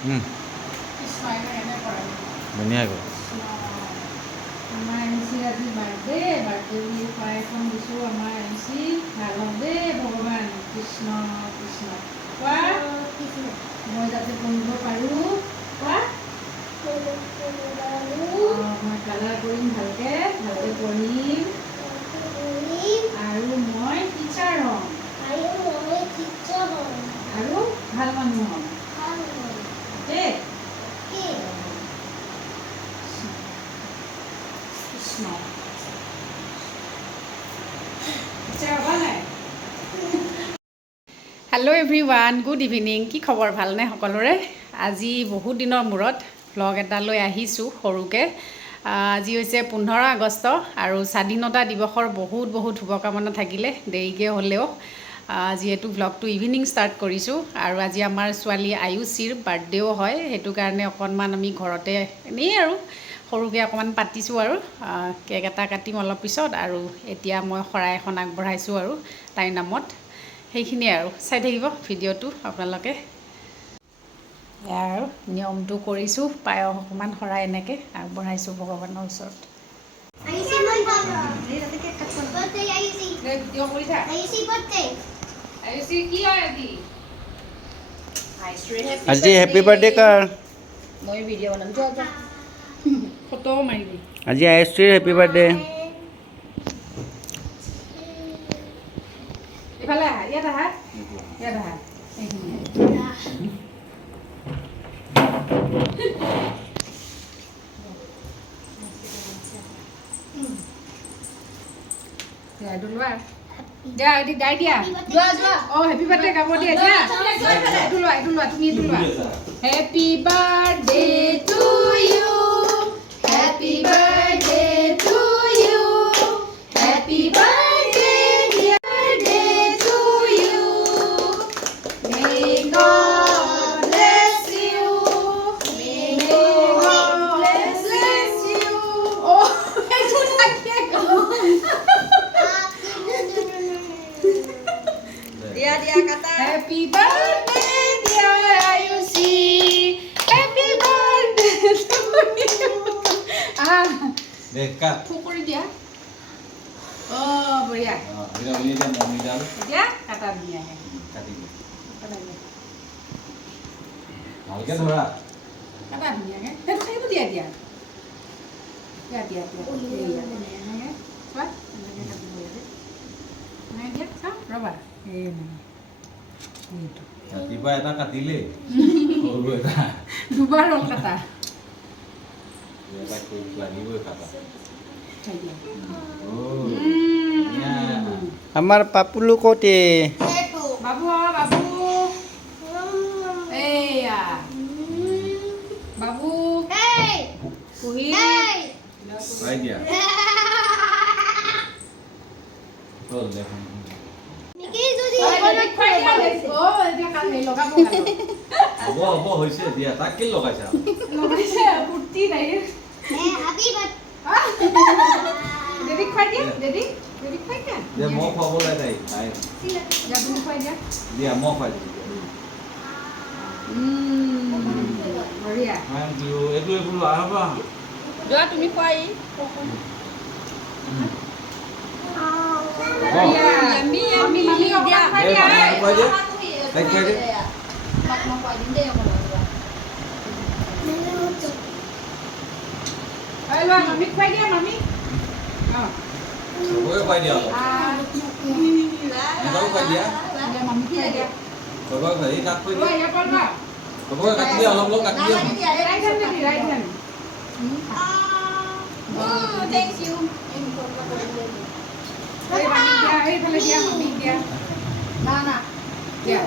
ধুনীয়াকৈ আমাৰ MC আজি বাৰ্থডে বুলি শৰাই এখন দিছোঁ। আমাৰ MC ভাল হওক দেই ভগৱান কৃষ্ণ কৃষ্ণ কোৱা মই যাতে পঢ়িব পাৰোঁ কোৱা মই কালাৰ কৰিম ভালকৈ পঢ়িম আৰু মই টিচাৰ হ'ম আৰু ভাল মানুহ হ'ম দেই কৃষ্ণ টিচাৰ হ'ব নাই। Hello' everyone, good evening. কি খবৰ, ভালনে সকলোৰে? আজি বহুত দিনৰ মূৰত ভ্লগ এটা লৈ আহিছোঁ সৰুকৈ। আজি হৈছে 15 আগষ্ট আৰু স্বাধীনতা দিৱসৰ বহুত শুভকামনা থাকিলে দেৰিকৈ হ'লেও। যিহেতু ভ্লগটো ইভিনিং ষ্টাৰ্ট কৰিছোঁ আৰু আজি আমাৰ ছোৱালী আয়ুষীৰ বাৰ্থডেও হয়, সেইটো কাৰণে অকণমান আমি ঘৰতে এনেই আৰু সৰুকৈ অকণমান পাতিছোঁ আৰু কেক এটা কাটিম অলপ পিছত আৰু এতিয়া মই শৰাই এখন আগবঢ়াইছোঁ আৰু তাইৰ নামত। সেইখিনিয়ে আৰু চাই থাকিব ভিডিঅ'টো আপোনালোকে। এয়া আৰু নিয়মটো কৰিছোঁ, পায়স অকণমান শৰাই এনেকৈ আগবঢ়াইছোঁ ভগৱানৰ ওচৰত। আজি হেপী বাৰ্থডে কাৰ? মই ভিডিঅ' বনাম ফটো মাৰিবি। আজি আয়ুশ্ৰীৰ হেপী বাৰ্থডে। এইফালে আহা, ইয়াত আহা। হেপী বাৰ্থডে গাব দিয়া দিয়া। এইটো লোৱা তুমি এইটো লোৱা। Happy birthday to you, happy birthday to you, happy birthday dear to you, may God bless you, may God bless you. ও এইটো লাগে দিয়া কাটা। Happy birthday dear Ayushi, happy birthday to you. দেখা ফুকুৰি দিয়া। বঢ়িয়া। এতিয়া কাটা ধুনীয়াকৈ ভালকে ধৰা কাটা ধুনীয়াকৈ। সেইটো খাইব দিয়া দিয়া দিয়া চোৱা এনেকৈ কাটিব লাগে। এনেকৈ দিয়া চাওঁ ৰ'বা। এইটো ৰাতিপুৱা এটা কাটিলে সৰু এটা দুবাৰ হ'ল কাটা। লাগিবই কাটা। খাই দিয়া। আমাৰ পাপুলু ক'তে? বাবু বাবু এইয়া বাবু পুহি খুৱাই দিয়া। হ'ল দেখোন। হ'ব হৈছে দিয়া। তাক কি লগাইছা? লগাইছে কুৰ্তি তাইৰ। দেদী খুৱাই দিয়া। দেদী খুৱাই দিয়া। দে মই খুৱাবলৈ তাই তুমি খুৱাই দিয়া। দিয়া মই খুৱাই দিম। বঢ়িয়া। Thank you. এইটো বোলো আহিবা যোৱা তুমি খুৱাই। মামী খুৱাই দিয়া মামী। চবকে খুৱাই দিয়া। খুৱাই দিয়া। মামী খুৱাই দিয়া। চবকে হেৰি কাট কৰি দিয়া। চবকে কাটি দিয়া। অলপ অলপ কাটি দিয়া। Thank you. এইফালে দিয়া মামীক দিয়া। না দিয়া।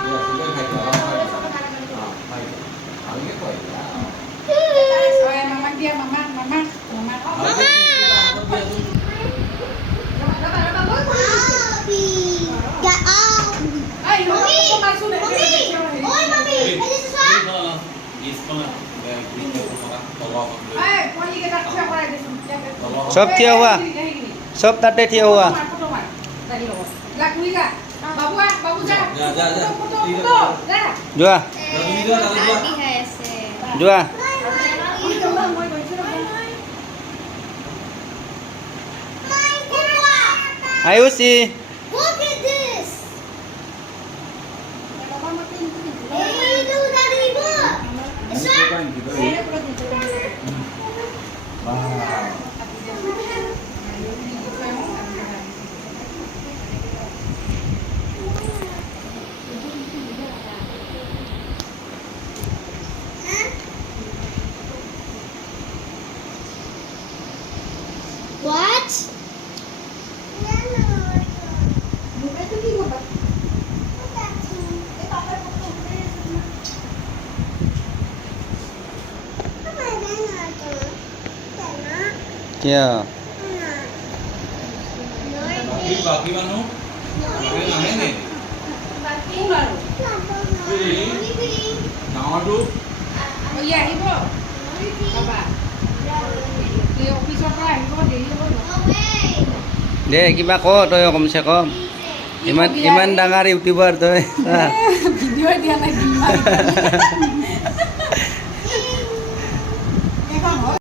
চবকে খাই দিয়া। ভালকে খুৱাই দিয়া। মামাক দিয়া। মামাক सब थिया हुआ, सब ताटे थिया हुआ। बाबू जा जो যোৱা তালৈ যোৱা আদি খাই আছে যোৱা Ayushi Look at this. Hey, look, Daddy, look. It's what? কিয় বাকী মানুহ নাহে নে ডাঙৰটো আহিব বাবা এই অফিচৰ পৰা আহিব দেৰি হ'ব দে কিবা ক তই কমচে কম ইমান ডাঙৰ ইউটিউবাৰ তই ভিডিঅ' দিয়া নাই